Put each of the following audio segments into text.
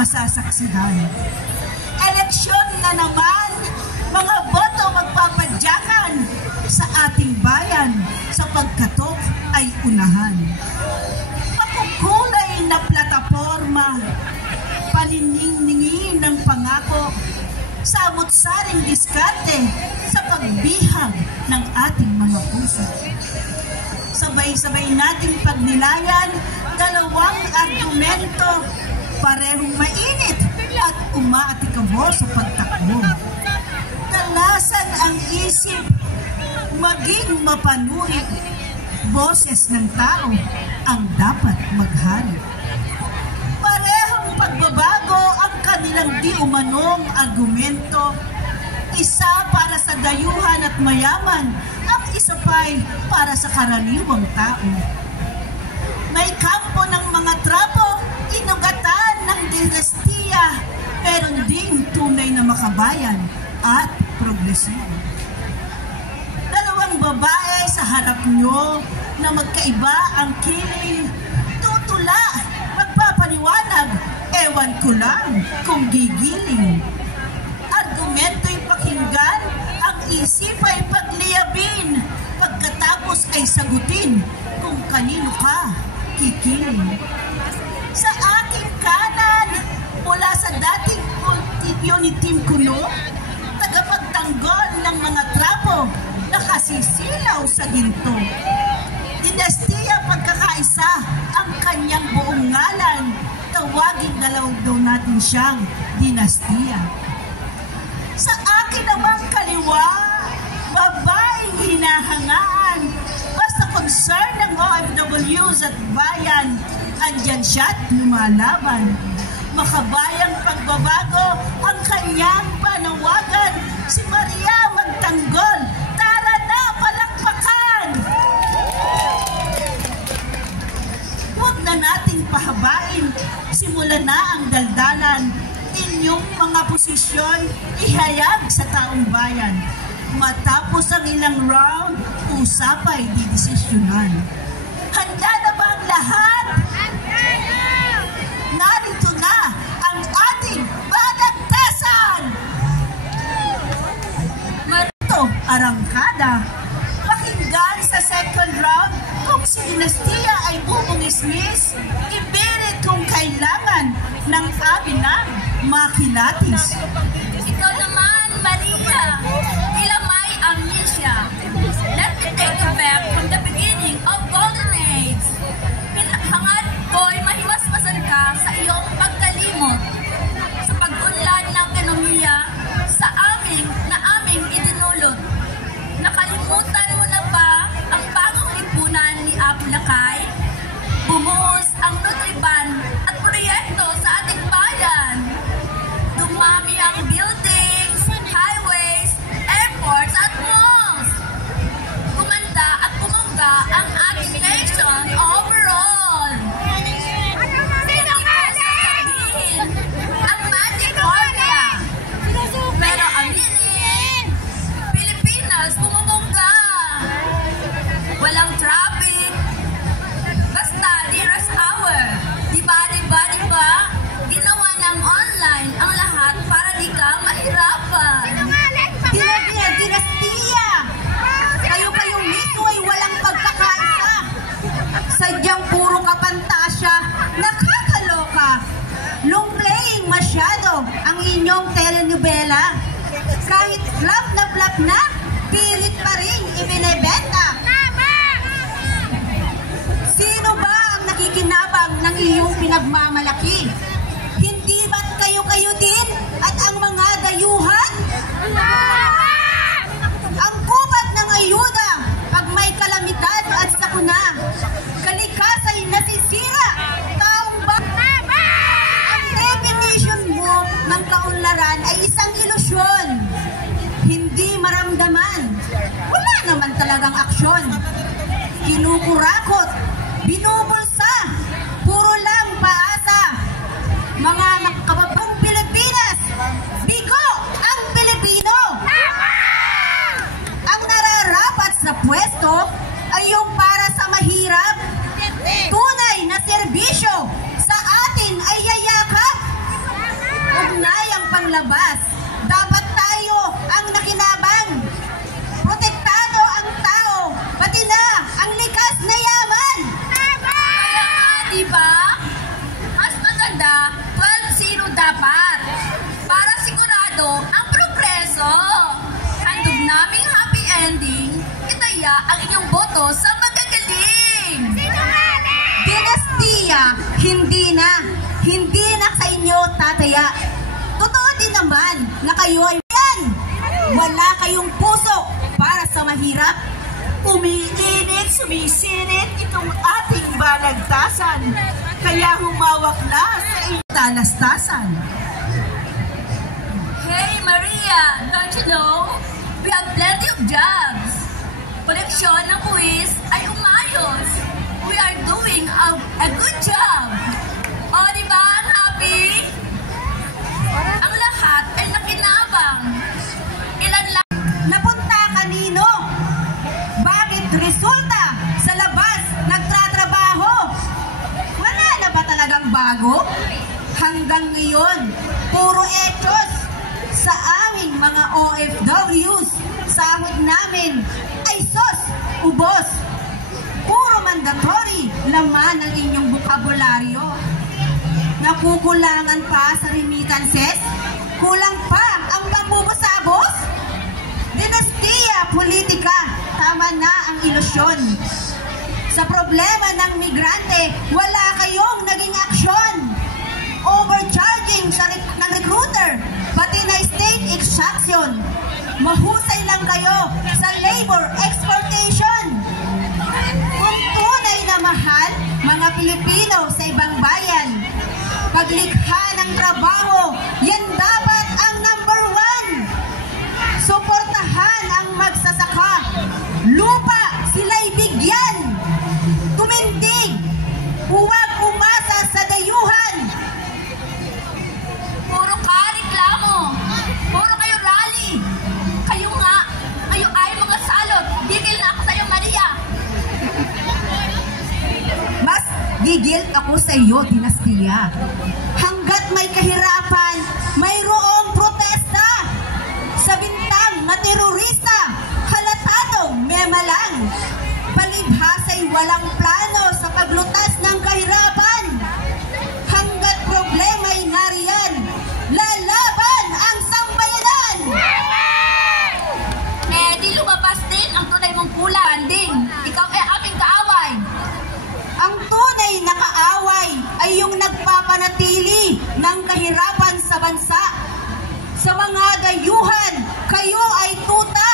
masasaksihan. Eleksyon na naman, mga boto magpapadyakan sa ating bayan sa pagkatok ay unahan. Makukulay na plataforma, paniningning ng pangako, samot-saring diskarte sa pagbihag ng ating mga puso. Sabay-sabay nating pagnilayan dalawang argumento parehong mainit at umaatikabo sa pagtakbo. Talasan ang isip, maging mapanuri. Boses ng tao ang dapat maghari. Parehong pagbabago ang kanilang di umanong argumento. Isa para sa dayuhan at mayaman, ang isa pa'y para sa karaniwang tao. May kampo ng mga trapo, inugatan ng dinastiya, pero ding tunay na makabayan at progresibo. Dalawang babae sa harap nyo na magkaiba ang kiling, tutula, magpapaliwanag, ewan ko lang kung gigiling. Argumento'y pakinggan, ang isip ay pagliyabin, pagkatapos ay sagutin kung kanino ka kikiling. Sa aking kanan, mula sa dating Unity Kuno, tagapagtanggol ng mga trapo, nakasisilaw sa ginto. Dinastiya pagkakaisa ang kanyang buong ngalan, tawagin dalaw daw natin siyang dinastiya. Sa akin namang kaliwa, babaeng hinahangaan, basta concern ng OFWs at bayan, andyan siya't lumalaban. Makabayang pagbabago ang kanyang panawagan, si Maria magtanggol, tara na palakpakan! Huwag na nating pahabain, simulan na ang daldalan, inyong mga posisyon ihayag sa taong bayan. Matapos ang ilang round, usapay didesisyonan. Handa na ba ang lahat? Narito na ang ating balagtasan! Marito, arangkada. Pakinggan sa second round kung si Dinastiya ay bubungisnis, ibirit kung kailangan ng abinang makilatis. Ikaw naman, Maria, tila may amnesia. Let me take you back from the beginning of Golden Age. Pinakhangat ko'y mahimasmasan ka sa iyong pagkalimot. Sa pag-unlad ng ekonomiya sa aming idinulot. Nakalimutan mo na ba ang bagong lipunan ni Apo Lakay? Bumuhos ang Nutriban at proyekto sa ating bayan. Dumami ang buildings, highways, airports at malls. Gumanda at bumangga ang ating nation overall. Hindi ko sasabihin ang magic formula. Pero aminin, Pilipinas bumubongga. Walang traffic. Basta di rush hour. Diba? Ginawa ng online ang lahat para di ka mahirapan. Dinastiya! Kayo mismo ay walang pagkakaisa. Sadyang puro kapantasya, nakakaloka. Long playing masyado ang inyong telenovela. Kahit flop na, pilit pa rin ibinebenta. Sino ba ang nakikinabang ng iyong pinagmamalaki? Hindi ba't kayo din at ang mga dayuhan? Ang kupad ng ayuda pag may kalamidad at sakuna. Kalikasan nasisira. Taong ba? Ang definition mo ng kaunlaran ay isang ilusyon. Hindi maramdaman. Wala naman talagang aksyon. Kinukurakot. Binubulsa. Puro lang paasa. Mga nakababang Pilipinas. Bigo ang Pilipino. Ang nararapat sa pwesto ay yung para sa mahirap. Tunay na serbisyo sa atin ay yayakap. Ugnay ang panglabas. Dapat tayo ang nakinabang. Protektado ang tao, pati na ang likas na yaman. Kaya nga, diba? Mas maganda, 12-0 dapat. Para sigurado ang progreso. Handog naming happy ending, itaya ang inyong boto sa magagaling. Dinastiya, hindi na. hindi na sa inyo tataya. Totoo din naman na kayo ay wala kayong puso para sa mahirap. Umiinit, sumisinit itong ating balagtasan, kaya humawak na sa iyong talastasan. Hey Maria, don't you know? We have plenty of jobs. Koleksyon ng quiz ay umayos. We are doing a good job. O, diba? Ang happy? Ang lahat ay nakinabang. Ilan lang? Napunta kanino? Bakit resulta sa labas nagtatrabaho? Wala na ba talagang bago? Hanggang ngayon, puro etos sa aming mga OFWs. Sahod namin ay sos, ubos. Puro mandatory laman ng inyong bukabularyo. Nakukulangan pa sa remittances? Kulang pa ang pambubusabos? Dinastiya politika, tama na ang ilusyon. Sa problema ng migrante, wala kayong naging aksyon. Overcharging ng recruiter, pati na state extraction. Mahusay lang kayo sa labor exploitation. Kung tunay na mahal mga Pilipino sa ibang bayan, paglikha ng trabaho, yan dapat ang number 1. Suportahan ang magsasaka. Lupa sila'y bigyan. Tumindig. Huwag umasa sa dayuhan. Puro ka reklamo. Puro kayo rally. Kayo nga. Kayo ay mga salot. Gigil na ako sa'yo, Maria. Mas gigil ako sa iyo, Dinastiya. Hanggat may kahirapan, mayroong protesta. Sa bintang na terorista, halatadong memalang. Palibhasa'y walang plano sa paglutas ng kahirapan. Hanggat problema'y nariyan, lalaban ang sambayanan. Eh, di lumabas din ang tunay mong kulanding. Ikaw ay aming kaaway. Ang tunay na kaaway ay yung nagpapanatili ng kahirapan sa bansa. Sa mga dayuhan, kayo ay tuta.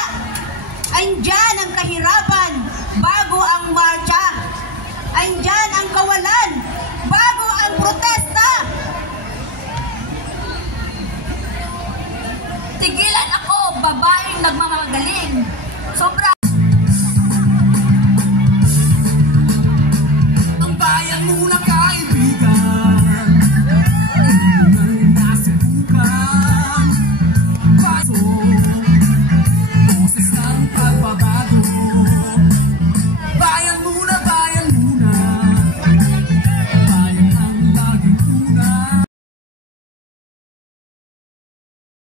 Andyan ang kahirapan bago ang marcha. Andyan ang kawalan bago ang protesta. Tigilan ako, babaeng nagmamagaling. Sobra. Ang bayan muna kain.